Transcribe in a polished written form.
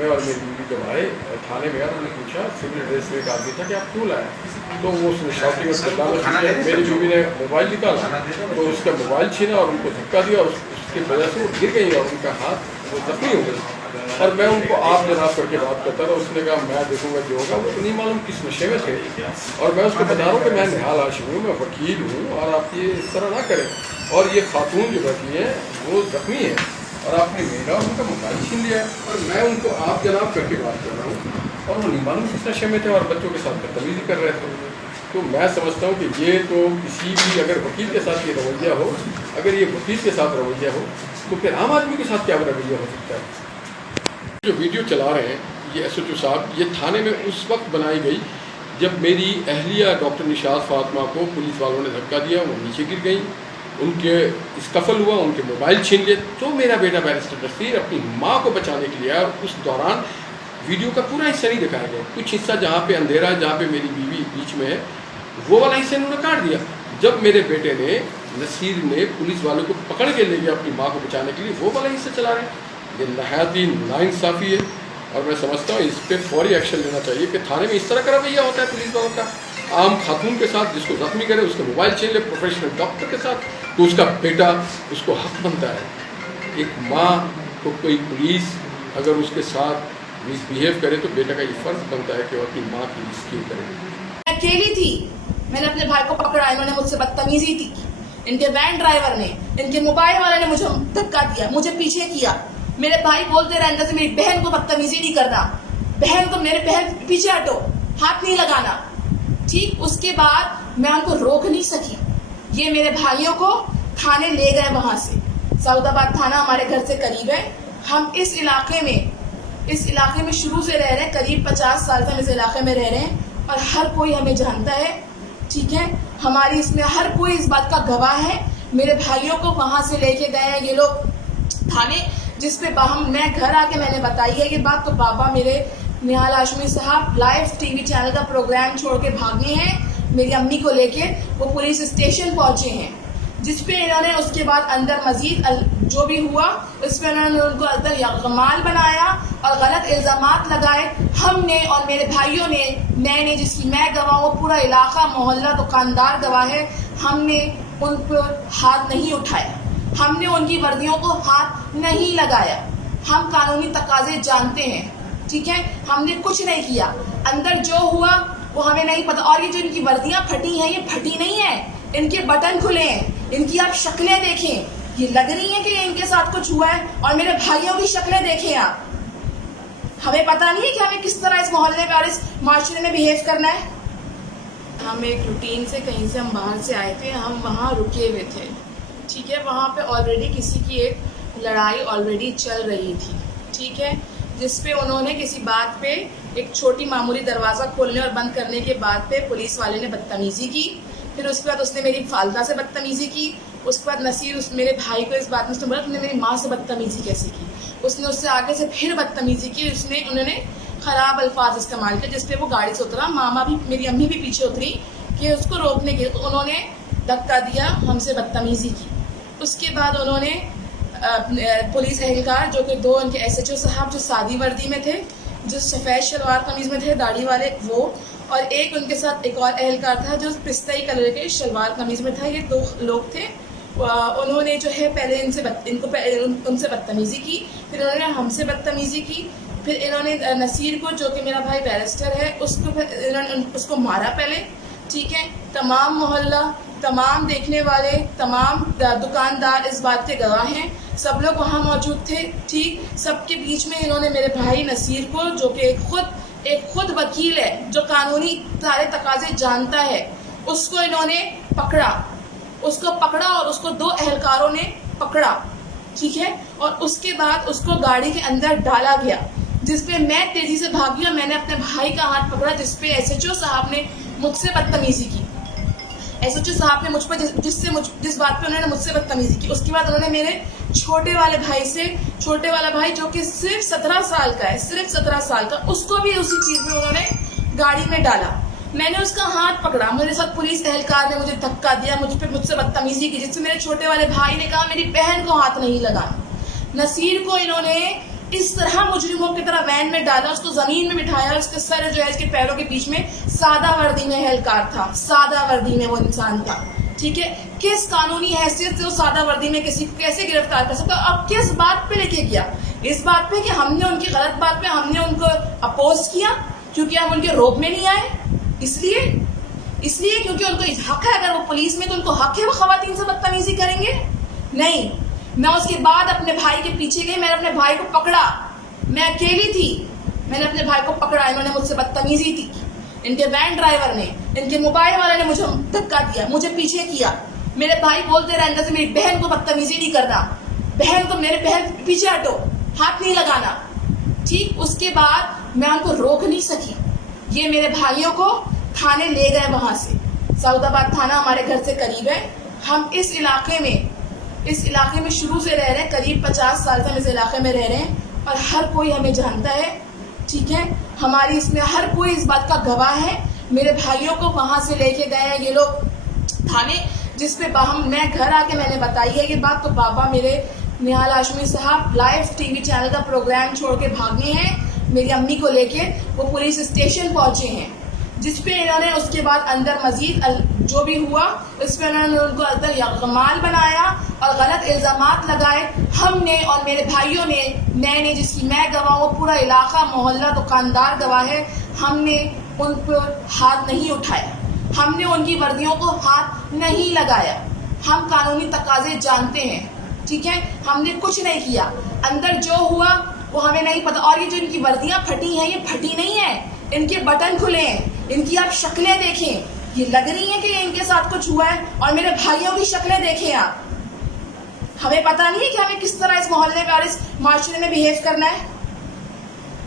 मैं और मेरी बीवी जब आए थाने में, उन्होंने पूछा सिविल ड्रेस में एक आदमी था कि आप क्यों लाए, तो वो उसने शॉपिंग और चिल्लाना, मेरी बीवी ने मोबाइल निकाला तो उसका मोबाइल छीना और उनको धक्का दिया और उसकी वजह से वो गिर गई और उनका हाथ वो जख्मी हो गई। और मैं उनको आप जनाब करके बात करता था, उसने कहा मैं देखूंगा जो होगा। वो नहीं मालूम किस नशे में थे और मैं उसको बता रहा हूँ कि मैं निहाल आशिक हूँ, मैं वकील हूँ और आप ये इस तरह ना करें। और ये खातून जो बैठी है वो जख्मी है और आपने मेरा उनका मोबाइल छीन लिया और मैं उनको आप जनाब करके बात कर रहा हूँ और वो नहीं मालूम किस नशे में थे और बच्चों के साथ बदतमीजी कर रहे थे। तो मैं समझता हूँ कि ये तो किसी भी अगर वकील के साथ ये रवैया हो, अगर ये वकील के साथ रवैया हो तो फिर आम आदमी के साथ क्या रवैया हो सकता है। जो वीडियो चला रहे हैं ये SHO साहब, ये थाने में उस वक्त बनाई गई जब मेरी अहलिया डॉक्टर निशात फातिमा को पुलिस वालों ने धक्का दिया, वो नीचे गिर गई, उनके स्कफल हुआ, उनके मोबाइल छीन लिए। तो मेरा बेटा बैरिस्टर नसीर अपनी माँ को बचाने के लिए और उस दौरान वीडियो का पूरा हिस्सा नहीं दिखाया गया, कुछ हिस्सा जहाँ पे अंधेरा है, जहाँ पे मेरी बीवी बीच में है, वो वाला हिस्सा इन्होंने काट दिया। जब मेरे बेटे ने नसीर ने पुलिस वालों को पकड़ के ले गया अपनी माँ को बचाने के लिए, वो वाला हिस्सा चला रहे हैं। ये नहायत ही नाइंसाफ़ी है और मैं समझता हूँ इस पर फौरी एक्शन लेना चाहिए कि थाने में इस तरह का रवैया होता है पुलिस वालों का आम खातून के साथ, जिसको जख्मी करे उसके मोबाइल छीन ले, प्रोफेशनल डॉक्टर के साथ, तो उसका बेटा उसको हक बनता है। एक माँ को कोई पुलिस अगर उसके साथ मिसबिहेव करे तो बेटा का ये फर्ज बनता है कि वो अपनी माँ की रिस्क्यू करे। अकेली थी, मैंने अपने भाई को पकड़ा, इन्होंने मुझसे बदतमीजी की, इनके वैन ड्राइवर ने, इनके मोबाइल वाले ने मुझे धक्का दिया, मुझे पीछे किया। मेरे भाई बोलते रहे अंदर से मेरी बहन को बदतमीजी नहीं करना, बहन को, मेरे बहन पीछे हटो, हाथ नहीं लगाना। ठीक उसके बाद मैं उनको रोक नहीं सकी, ये मेरे भाइयों को थाने ले गए। वहां से सऊदाबाद थाना हमारे घर से करीब है। हम इस इलाके में शुरू से रह रहे हैं, करीब 50 साल से हम इस इलाके में रह रहे हैं और हर कोई हमें जानता है। ठीक है, हमारी इसमें हर कोई इस बात का गवाह है। मेरे भाइयों को वहां से लेके गए हैं ये लोग थाने, जिसपे मैं घर आके मैंने बताई है ये बात, तो बाबा मेरे निहाल हाशमी साहब लाइव टीवी चैनल का प्रोग्राम छोड़ के भागे हैं मेरी अम्मी को लेके, वो पुलिस स्टेशन पहुंचे हैं, जिसपे इन्होंने उसके बाद अंदर मजीद जो भी हुआ उसपे इन्होंने उनको अंदर यकमाल बनाया और गलत इल्जामात लगाए। हमने और मेरे भाइयों ने, मैंने, जिसकी मैं गवाह हूँ, पूरा इलाका मोहल्ला दुकानदार गवाह है, हमने उन पर हाथ नहीं उठाया, हमने उनकी वर्दियों को हाथ नहीं लगाया। हम कानूनी तकाजे जानते हैं, ठीक है, हमने कुछ नहीं किया। अंदर जो हुआ वो हमें नहीं पता। और ये जो इनकी वर्दियां फटी हैं, ये फटी नहीं है, इनके बटन खुले हैं, इनकी आप शक्लें देखें, ये लग रही है कि इनके साथ कुछ हुआ है। और मेरे भाइयों की शक्लें देखें आप, हमें पता नहीं है कि हमें किस तरह इस मोहल्ले में और इस माशरे में बिहेव करना है। हम एक रूटीन से कहीं से हम बाहर से आए थे, हम वहाँ रुके हुए थे, ठीक है, वहाँ पे ऑलरेडी किसी की एक लड़ाई ऑलरेडी चल रही थी, ठीक है, जिसपे उन्होंने किसी बात पे एक छोटी मामूली दरवाज़ा खोलने और बंद करने के बाद पे पुलिस वाले ने बदतमीज़ी की। फिर उसके बाद उसने मेरी फालदा से बदतमीज़ी की। उसके बाद नसीर मेरे भाई को इस बात में उसने बोला तुमने मेरी माँ से बदतमीज़ी कैसे की। उसने उससे आगे से फिर बदतमीज़ी की। उन्होंने ख़राब अल्फाज इस्तेमाल किए, जिसपे वो गाड़ी से उतरा। मामा भी, मेरी अम्मी भी पीछे उतरी कि उसको रोकने के, तो उन्होंने धक्का दिया, हमसे बदतमीज़ी की। उसके बाद उन्होंने पुलिस एहलकार, जो कि 2 उनके SHO साहब जो सादी वर्दी में थे, जो सफ़ेद शलवार कमीज़ में थे दाढ़ी वाले, वो, और एक उनके साथ एक और एहलकार था जो पिस्ताई कलर के शलवार कमीज़ में था। ये 2 लोग थे। उन्होंने जो है पहले उनसे बदतमीज़ी की, फिर उन्होंने हमसे बदतमीज़ी की, फिर इन्होंने नसीर को, जो कि मेरा भाई बैरिस्टर है, उसको मारा पहले, ठीक है। तमाम मोहल्ला, तमाम देखने वाले, तमाम दुकानदार इस बात के गवाह हैं, सब लोग वहाँ मौजूद थे, ठीक। सबके बीच में इन्होंने मेरे भाई नसीर को, जो कि एक खुद वकील है, जो कानूनी सारे तकाजे जानता है, उसको इन्होंने पकड़ा और उसको 2 एहलकारों ने पकड़ा, ठीक है। और उसके बाद उसको गाड़ी के अंदर डाला गया, जिसपे मैं तेजी से भागी और मैंने अपने भाई का हाथ पकड़ा, जिसपे SHO साहब ने मुझसे बदतमीजी की। SHO साहब ने मुझ पर जिस बात पे उन्होंने मुझसे बदतमीजी की, उसके बाद उन्होंने मेरे छोटे वाला भाई जो कि सिर्फ 17 साल का है, सिर्फ 17 साल का, उसको भी उसी चीज़ में उन्होंने गाड़ी में डाला। मैंने उसका हाथ पकड़ा, मेरे साथ पुलिस एहलकार ने मुझे धक्का दिया, मुझसे बदतमीजी की, जिससे मेरे छोटे वाले भाई ने कहा मेरी बहन को हाथ नहीं लगाना। नसीर को इन्होंने इस तरह मुजरिमों की तरह वैन में डाला, उसको जमीन में बिठाया, उसके सर जो है इसके पैरों के बीच में, सादा वर्दी में एहलकार था, सादा वर्दी में वो इंसान था, ठीक है। किस कानूनी हैसियत से वो सादा वर्दी में किसी को कैसे गिरफ्तार कर सकता? अब किस बात पे लेके गया? इस बात पे कि हमने उनकी गलत बात पे हमने उनको अपोज किया क्योंकि हम उनके रोब में नहीं आए, इसलिए क्योंकि उनको हक है, अगर वो पुलिस में तो उनको हक है वो खवातीन से बदतमीजी करेंगे? नहीं। मैं उसके बाद अपने भाई के पीछे गई, मैंने अपने भाई को पकड़ा, मैं अकेली थी, मैंने अपने भाई को पकड़ा, इन्होंने मुझसे बदतमीजी की, इनके वैन ड्राइवर ने, इनके मोबाइल वाले ने मुझे धक्का दिया, मुझे पीछे किया। मेरे भाई बोलते रहे अंदर से मेरी बहन को बदतमीजी नहीं करना, बहन को, मेरे बहन पीछे हटो, हाथ नहीं लगाना, ठीक। उसके बाद मैं उनको रोक नहीं सकी, ये मेरे भाइयों को थाने ले गए वहां से, सऊदाबाद थाना हमारे घर से करीब है। हम इस इलाके में शुरू से रह रहे हैं, करीब 50 साल से हम इस इलाके में रह रहे हैं और हर कोई हमें जानता है, ठीक है। हमारी इसमें हर कोई इस बात का गवाह है। मेरे भाइयों को वहां से लेके गए हैं ये लोग थाने, जिसपे मैं घर आके मैंने बताई है ये बात, तो बाबा मेरे निहाल हाशमी साहब लाइव टीवी चैनल का प्रोग्राम छोड़ के भागे हैं, मेरी अम्मी को लेके वो पुलिस स्टेशन पहुंचे हैं, जिसपे इन्होंने उसके बाद अंदर मजीद जो भी हुआ इस पर उन्होंने उनको अंदर यगमाल बनाया और गलत इल्जामात लगाए। हमने और मेरे भाइयों ने, मैंने, जिसकी मैं गवाह हूँ, पूरा इलाका मोहल्ला दुकानदार गवाह है, हमने उन पर हाथ नहीं उठाया, हमने उनकी वर्दियों को हाथ नहीं लगाया। हम कानूनी तकाजे जानते हैं, ठीक है, हमने कुछ नहीं किया। अंदर जो हुआ वो हमें नहीं पता। और ये जो इनकी वर्दियां फटी हैं, ये फटी नहीं है, इनके बटन खुले हैं, इनकी आप शक्लें देखें, ये लग रही है कि इनके साथ कुछ हुआ है। और मेरे भाइयों की शक्लें देखें आप, हमें पता नहीं है कि हमें किस तरह इस मोहल्ले में और इस माशरे में बिहेव करना है।